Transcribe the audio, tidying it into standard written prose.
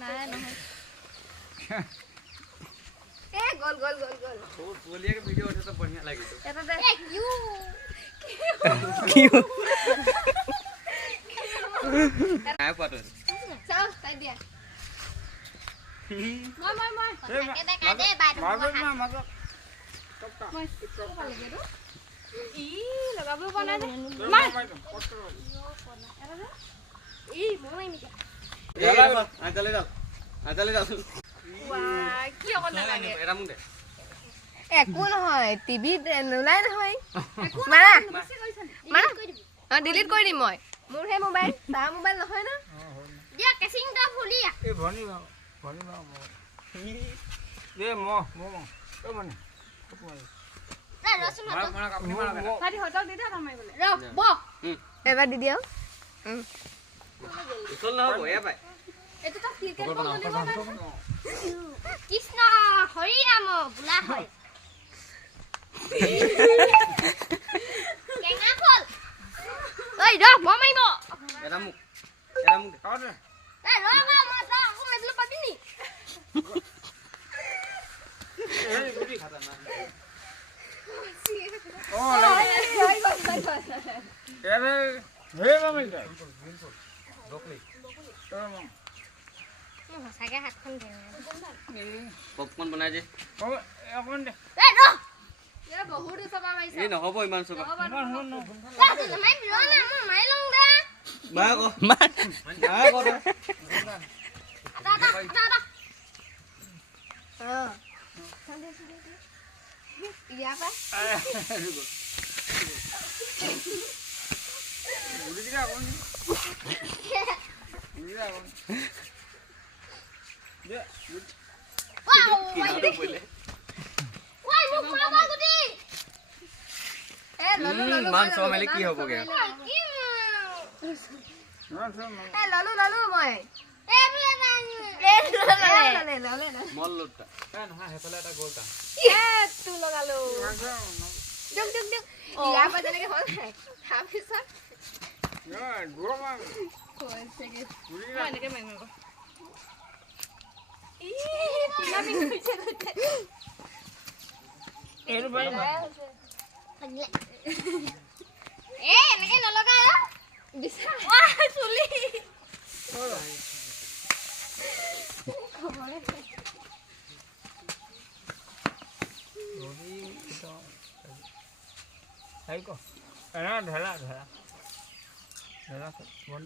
নাই নহয় ए गोल गोल गोल गोल तो बोलिए कि वीडियो उठे तो बढ़िया लगी तो ये तो दे क्यों आया पाटो चल कर दिया मोय के का दे बाय मगर मोय ই লগাব বনা দে মাৰ ই মই মিটা চলে যাও ওয়া কি অকন লাগে এৰা মুদে একো নহয় টিভি নোলাই নহয় মাৰা মাৰা ডিলিট কৰি দিম মই মোৰ হে মোবাইল তাৰ মোবাইল নহয় না দিয়া কেচিংটা ফুলিয়া ए भनी म ए म ओ भनी रे रसुन मारा कापनी मारा পাটি হটক দি দে তমাই বলে ৰ ব এবাৰ দি দিও চল না হবো এ ভাই এটো তো ক্ৰিকেট বল বলিব কৃষ্ণ হৰি ৰাম বুলা হয় কেঙা ফল ঐ ৰ মমাইব এৰা মুখ आरे এ ৰ মই তো মেদলো পাবি নি ए गुडी खाता ना ओ अरे हे मम्मी जा रोकली तो म সঁচাকে হাতখন ধৰে পপকৰ্ন বনাই যে ओ अपन दे এ ৰ এ বহুত সবা পাইছা এই নহব ইমান সবা মাই বিৰ না মই মাই লং দা মা কো মা কো দাদা ইয়া পা गुडी दिला कोण दिला कोण दे কিনাটো বলে ওই মুখ খোলা গুটি এ ললু ললু মান সব মেলে কি হবো গে ना सुन এ ললু ললু মই এ ললে মল লুটা ए ना हेतले এটা গোলটা এ তু লগালো দুক দুক দুক ইয়া পা যেনেকে হল তাৰপিছত না গোমা কৈছে কি गुडी মই এনেকে মাৰিম ই পিনা পিন হৈছে গতে ए रे भाई এ এনেকে নলগা বিছা ওয়া চুলি খবৰে आई को ना ढला ढला ढला बोल